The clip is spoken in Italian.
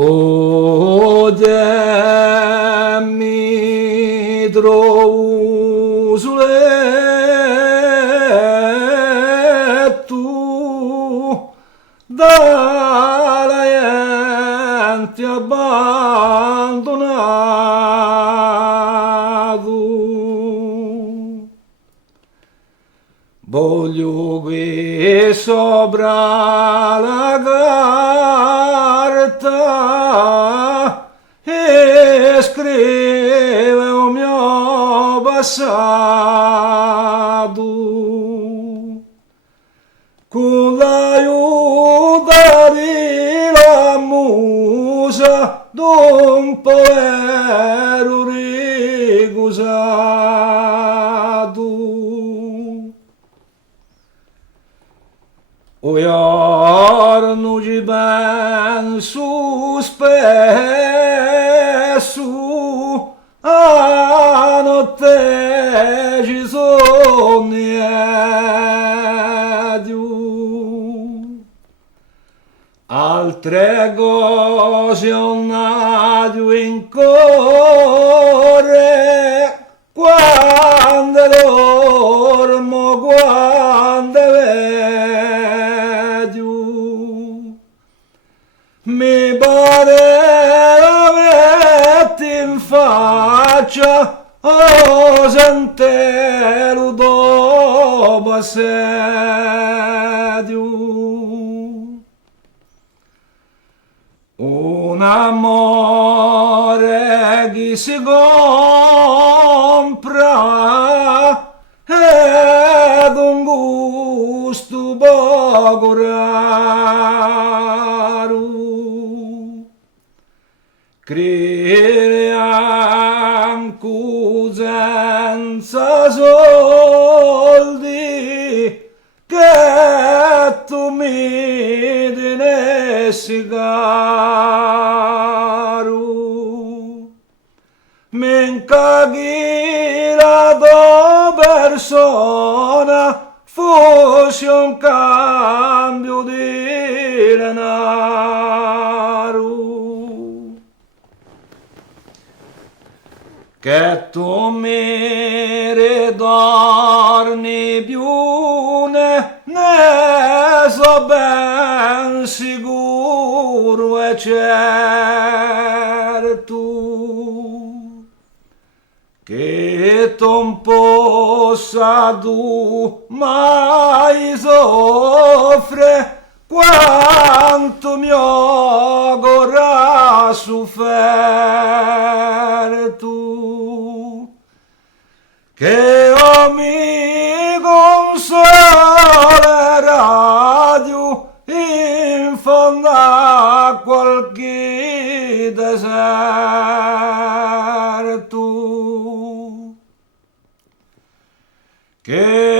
Odie mi trovo sul letto dalla gente abbandonato. Voglio qui sopra la carta e scrive il mio passato con l'aiuto di la musa d'un povero ricusato. O giorno ci penso spesso, a notte ci sogno, altre cose ho nato in cuore, quando dormo, quando mi pare la metti in faccia, oh sentelo dopo assedio. Un amore che si compra ed un gusto poco raro. Credere anche senza soldi che tu mi tenessi caro. Minca chi la tua persona fosse un cambio di denaro. Che tu mi ritorni più ne so ben sicuro e certo che tu possa tu mai soffre quanto mio cuore ha sofferto. Che mi consolerai in fondo a qualche deserto, che